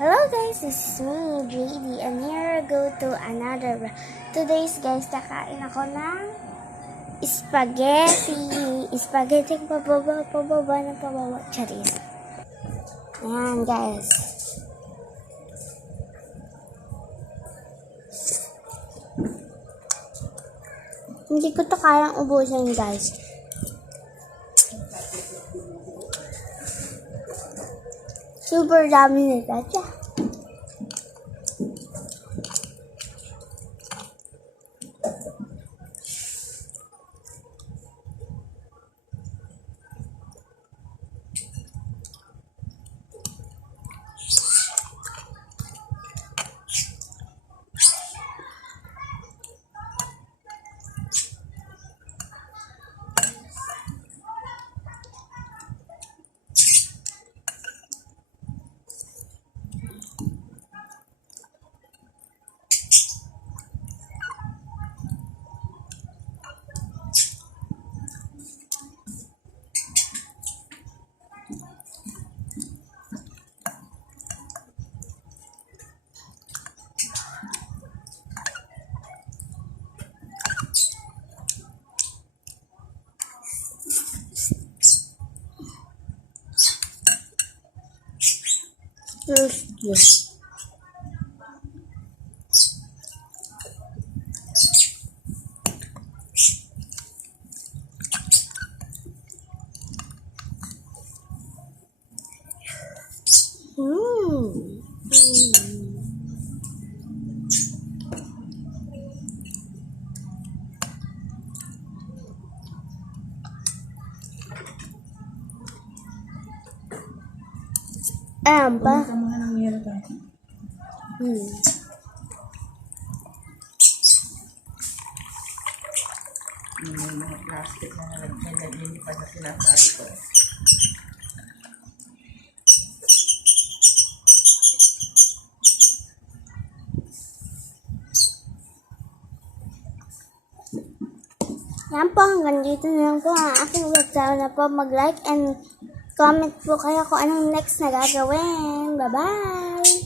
Hello guys, this is me, JD, and here go to another vlog. Today's guys, kakain ako ng spaghetti. Spaghetti pababa. Charis. Ayan guys. Hindi ko to kayang ubusin guys. Super dami nila siya. Yes. Ba? Sa mga nangyari tayo. May mga plastic na nalilipad na sinasabi ko. Yan po, hanggang dito na lang po ang aking vlog. Sana po mag-like and comment po kayo kung anong next na gagawin. Bye-bye!